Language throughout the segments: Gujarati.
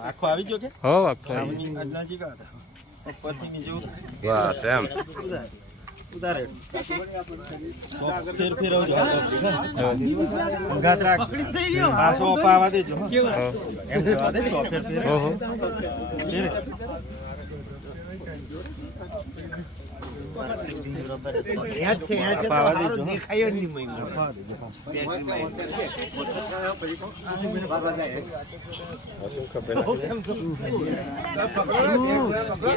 આખો આવી ગયો કે બસ એમ ઉતારે ફેર ફેરવજો અંગાત રાખ પાછો અપાવા દેજો એમ જવા દે તો ફેર ફેર ઓહો યાદ છે અપાવા દેજો દેખાયો નહીં મય અપાવા દેજો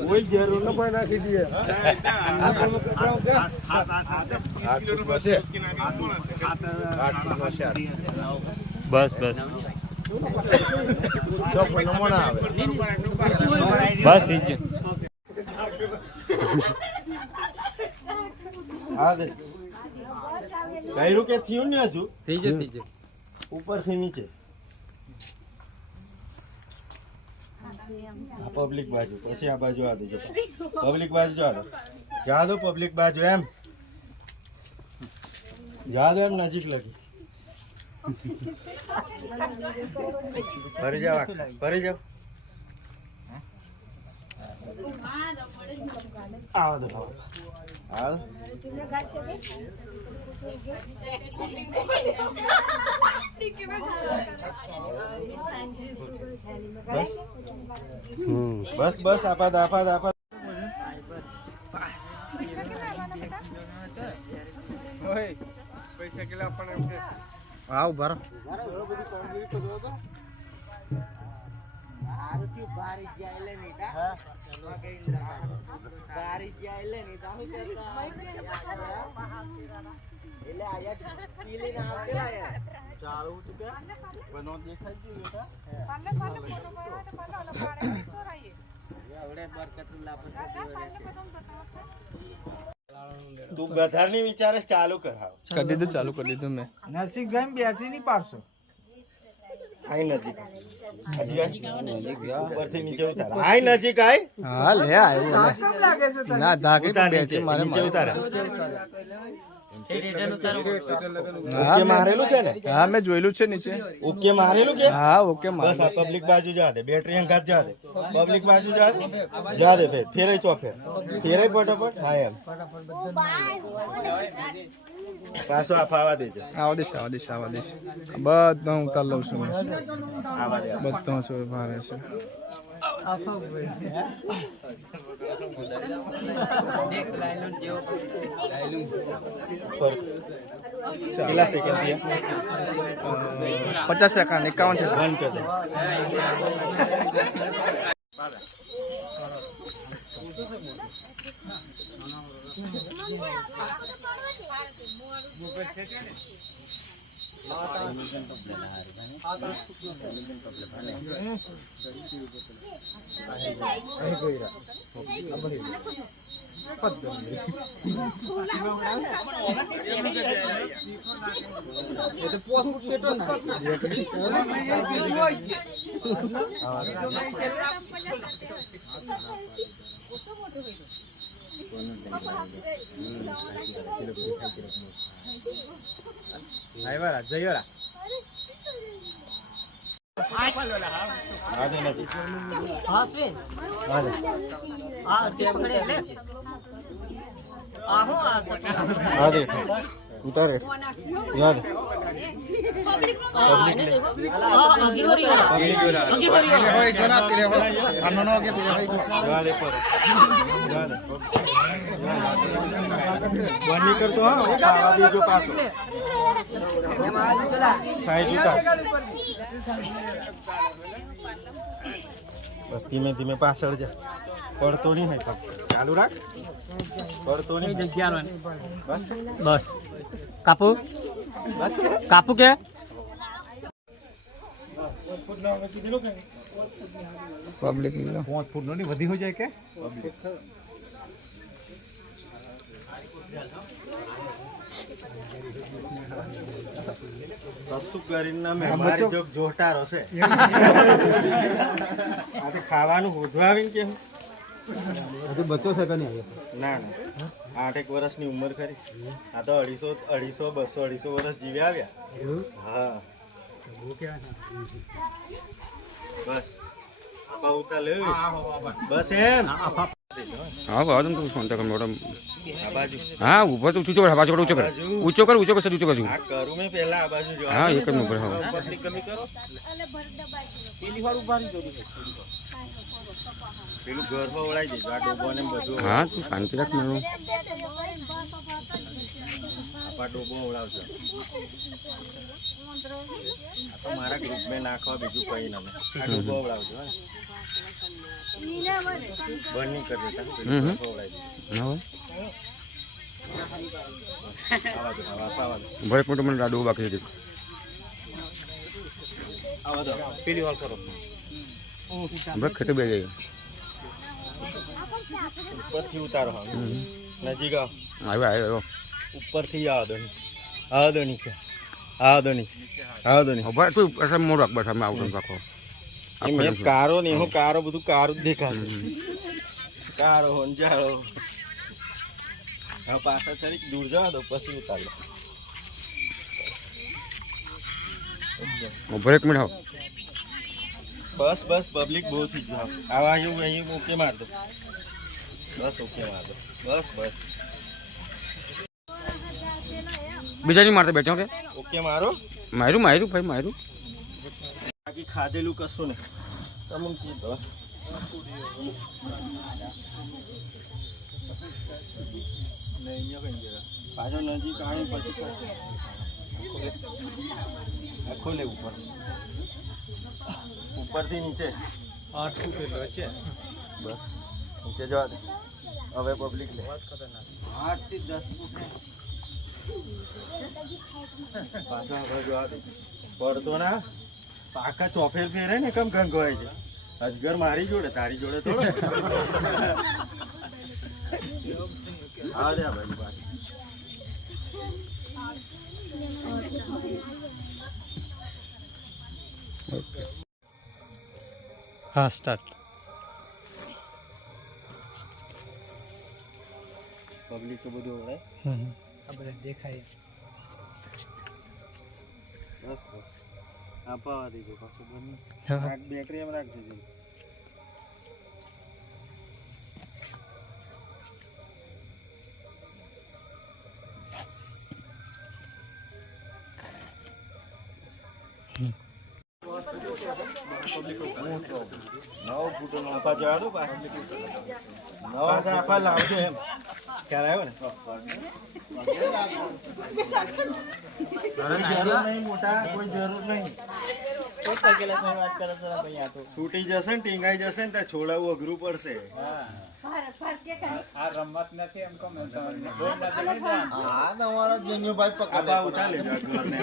કોઈ જરૂર ન પડે નાખી દે બસ બસ બસ હા દે કઈરું કે થયું ને હજુ થઈ જતી ઉપરથી નીચે પબ્લિક બાજુ પછી આ બાજુ આ દેજો પબ્લિક બાજુ જા દો પબ્લિક બાજુ એમ જા દો એમ નજીક લગી ફરી જાવ આવો દો હાલ બસ બસ આપાદ પૈસા કેટલા પણ આવ ભરો તું ગધારની વિચારે ચાલુ કરી દીધું મેં નરસિંહ ગેમ બેટરી નહીં પાડશો આઈ નજીક ઉપરથી નીચે ઉતાર આઈ નજીક આઈ હા લે આવ્યો ના ધાકે બેટરી મારે નીચે ઉતાર ઓકે મારેલું છે ને હા મેં જોયેલું છે નીચે ઓકે મારેલું કે હા ઓકે બસ આ પબ્લિક બાજુ જા દે બેટરી અંગાત જા દે પબ્લિક બાજુ જા દે ફેરે ચોફે ફેરે ફટાફટ હા એમ પાછો આવા દેજો આવા દેશ બધા હું ઉતાર લઉં છું બધા છો ભારે છે કેટલા સેકન્ડ 50 સેકન્ડ 51 સેકન્ડ બંધ કરી ઉતારે યાદ બંધ નહીં કરતો હા ખાવા દેજો પાછો સાઈઝ ઉતાર બસ ધીમે ધીમે પાછળ જા પડતો નહીં હોય ચાલુ રાખ પડતો નહીં જગ્યા બસ બસ કાપુ બસ કાપુ કે પબ્લિક 5 ફૂટ નો વધી હો જાય કે પબ્લિક કશું કરીને મારી જોક જોટારો છે આજે ખાવાનું હોધવા આવીને કેમ હજુ બચ્ચો છે કે નહીં ના ના 8 વર્ષની ઉંમર ખરી આ તો 250 200 વર્ષ જીવે આવ્યા હા બસ આપા ઉતા લે બસ એમ હા બાદ તું ફોન તો મોટો આ બાજુ હા ઊભો તો ઊંચો કર બાજુ ઊંચો કર ઊંચો કર ઊંચો કર આ કરું મેં પહેલા આ બાજુ જો હા એક જ નંબર હા પબ્લિક કમી કરો પેલી વાળું બારી જોડી પેલું ઘર વળાઈ દેજો આ ડોબો ને બધું હા તું શાંતિ રાખ મારું આપા ડોબો વળાવજો તો મારા ગ્રુપ મેં નાખવા બીજું કઈ ના આ ડોબો વળાવજો બંધ નહીં કરી દેતા ડોબો વળાઈ દેજો આવા દો ભલે મોટો મને રાડો બાકી છે આવા દો પેલી વાર કરો બસ ખેતે બે જાય ઉપરથી ઉતારો નજીક આવ્યો ઉપરથી આવા દો નીચે ભાઈ તું અસમ મોડ રાખ બસ અમે આવતો રાખો મેં કારો ને એનો કારો બધું કારું જ દેખાશે કારો જાળો હા પાછળ ચડી દૂર જવા દો પછી ઉતારો બ્રેક મિનિટ આવો બસ બસ પબ્લિક બહુ થઈ ગયું આવા અહીં ઓકે માર દો બસ ઓકે માર દો બસ બસ બીજા નહીં મારતા બેઠો કે ઓકે મારો માર્યું ભાઈ માર્યું બાકી ખાધેલું કશું નહીં તમને કીધું પાછળ નજીક આવી પછી ખોલે ઉપરથી નીચે 8 ફૂટ છે બસ નીચે જવા દે હવે પબ્લિક લે 8 થી 10 ફૂટ પાછળ હવે જવા દે પડતો ના પાકા ચોફેર ફેરે ને કેમ ગંગવાય છે અજગર મારી જોડે તારી જોડે થોડો આ દે ભાઈ બાકી હા સ્ટાર્ટ પબ્લિક તો બધું ઓળે આ બધા દેખાય બસ બસ આપાવા દેજો પાછું બંધ હા બેટરી એમ રાખજો નવ ફૂટો નો આપા જવા દો પાછા આપા લાવજો એમ ખ્યાલ આવ્યો ને જરૂર નહીં મોટા કોઈ જરૂર નહીં છૂટી જશે ને ટીંગાઈ જશે ને ત્યાં છોડાવવું અઘરું પડશે આ રમત નથી એમ કહું આપા ઉઠા લેજો આ ઘરને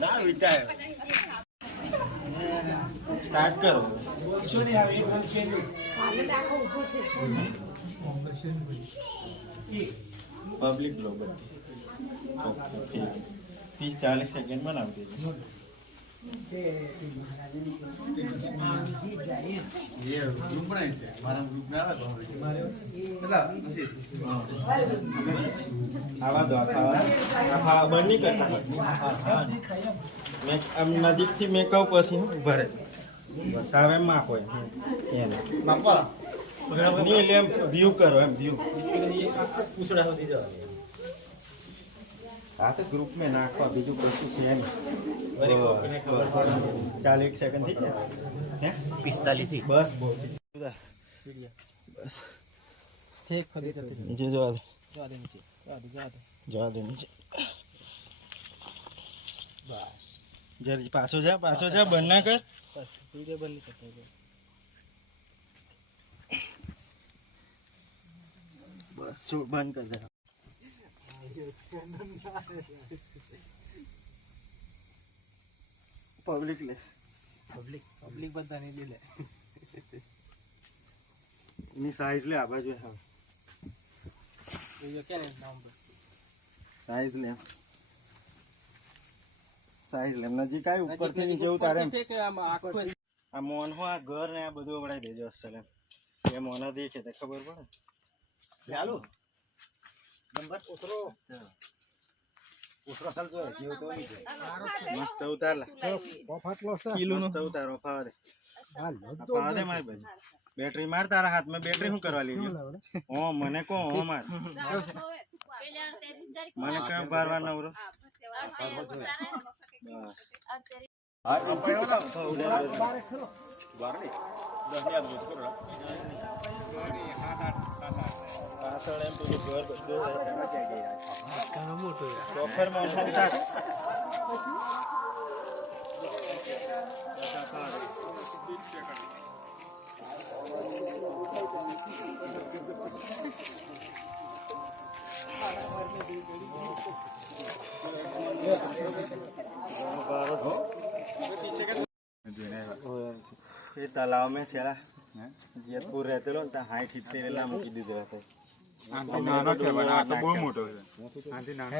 ના વિચાર સ્ટાર્ટ કરો પબ્લિક બ્લોગ 30-40 સેકન્ડ બનાવી દેજો આવા દો બંધ નહીં કરતા મેં આમ નજીકથી મેં કહું પછી ઉભા રહે બસ હવે માપ હોય એને નહીં એટલે એમ વ્યૂ કરો એમ વ્યૂ પૂછડા સુધી જવા આ તો ગ્રુપ મેં નાખવા બીજું કશું છે નહીં ચાલ 1 સેકન્ડ થઈ ગયા હે 45 બસ બહુ બસ ठीक खड़ी करते નીચે જવા દે नीचे જવા દે નીચે બસ જરી પાછો જા બંધ ના કર बस वीडियो बंद नहीं करते બસ શું બંધ કર દે પબ્લિક લે पब्लिक बंदा नहीं ले એની સાઈઝ લે આ બાજુ હા ये क्या नाम पे સાઈઝ લે નજીક આય ઉપરથી નીચે ઉતારે એમ. ठीक है हम आंखों આ મોન હો આ ઘર ને આ બધું વડાઈ દેજો અસલ એમ એ મોન દેખે તો ખબર પડે ચાલો નંબર ઉતરો ચાલ જો જેવ તો નહીં મસ્ત ઉતાર લે કિલો નો ઉતારો ફાવે ફાવે માર ભાઈ બેટરી માર તારા હાથમાં બેટરી શું કરવા લીધી ઓ મને કો ઓ માર મને કેમ બારવાર નવરો ये तालाब में चला जेतपुर रहते लो ता हाइट हिटते रेला मुकी दीधो रहते आंधी नानो छे बना तो बहुत मोटो है आंधी नानो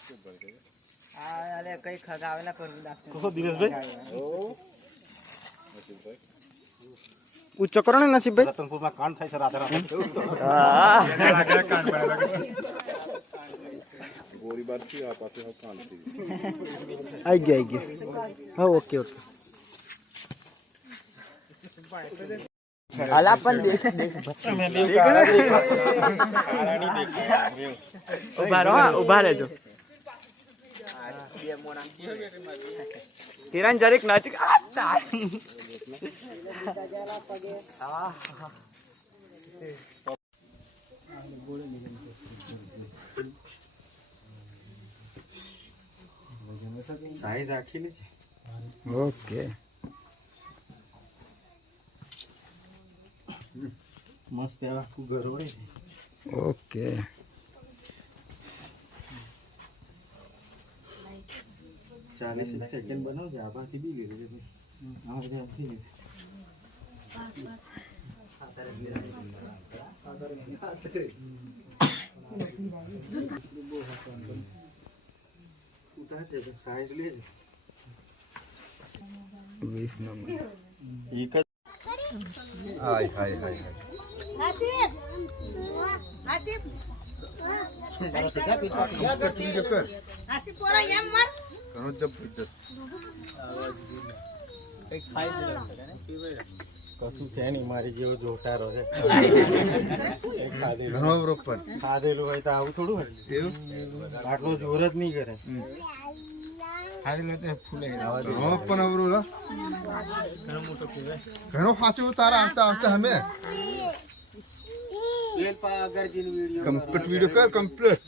छे अरे कई खगावेला करू दाखव को दिनेश भाई ઊંચો કરો ને નસીબ ભાઈ रतनपुर में कांड થાય છે રાતે રાતે ગોળી બાર થી આ પાસે હો કાંડ થઈ આવી ગયા હા ઓકે अला पण देख मैं देव कारा देखा कारा नहीं देखा उभा रहजो કિરણ જરીક નજીક સાઈઝ આખી લે છે ઓકે મસ્ત આખું ઘર હોય ઓકે 40 સેકન્ડ બનાવજે આ પાછી બી લીધું છે આ બધે આપી દે ઉતાર દે સાઈઝ લે 20 નંબર એક જ હાય હાય હાય Nasib. Nasib. Nasib orang yang mar. कई खाई चला કશું છે નહીં મારી જેવો જોટારો છે ખાધેલું હોય તો આવું થોડું હોય આટલો જોર જ નહીં કરે ઘણો સાચું તારા આવતા આવતા અમે કમ્પ્લીટ વિડીયો કર કમ્પ્લીટ